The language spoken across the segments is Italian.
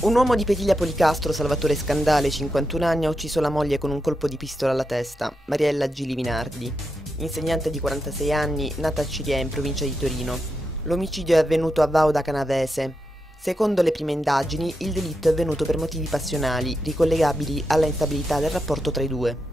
Un uomo di Petiglia Policastro, Salvatore Scandale, 51 anni, ha ucciso la moglie con un colpo di pistola alla testa, Mariella Gili Minardi, insegnante di 46 anni, nata a Ciria in provincia di Torino. L'omicidio è avvenuto a Vauda Canavese. Secondo le prime indagini, il delitto è avvenuto per motivi passionali, ricollegabili alla instabilità del rapporto tra i due.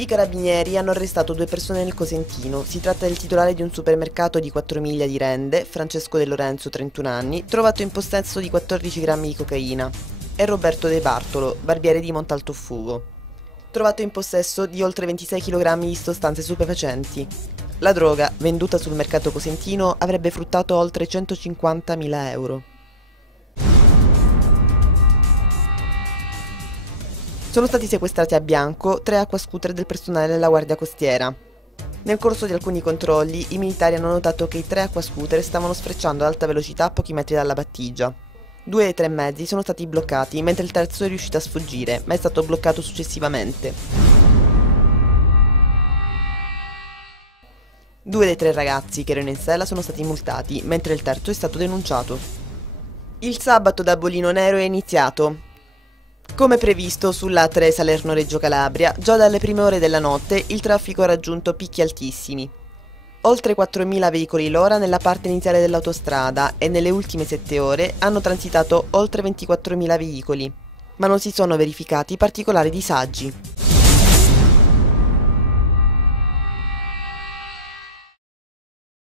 I carabinieri hanno arrestato due persone nel Cosentino. Si tratta del titolare di un supermercato di 4 miglia di Rende, Francesco De Lorenzo, 31 anni, trovato in possesso di 14 grammi di cocaina, e Roberto De Bartolo, barbiere di Montaltofugo, trovato in possesso di oltre 26 kg di sostanze stupefacenti. La droga, venduta sul mercato cosentino, avrebbe fruttato oltre 150.000 euro. Sono stati sequestrati a Bianco 3 acquascooter del personale della Guardia Costiera. Nel corso di alcuni controlli, i militari hanno notato che i 3 acquascooter stavano sfrecciando ad alta velocità a pochi metri dalla battigia. 2 dei 3 mezzi sono stati bloccati, mentre il terzo è riuscito a sfuggire, ma è stato bloccato successivamente. 2 dei 3 ragazzi che erano in sella sono stati multati, mentre il terzo è stato denunciato. Il sabato da Bolino Nero è iniziato. Come previsto sulla 3 Salerno-Reggio Calabria, già dalle prime ore della notte il traffico ha raggiunto picchi altissimi. Oltre 4.000 veicoli l'ora nella parte iniziale dell'autostrada e nelle ultime 7 ore hanno transitato oltre 24.000 veicoli, ma non si sono verificati particolari disagi.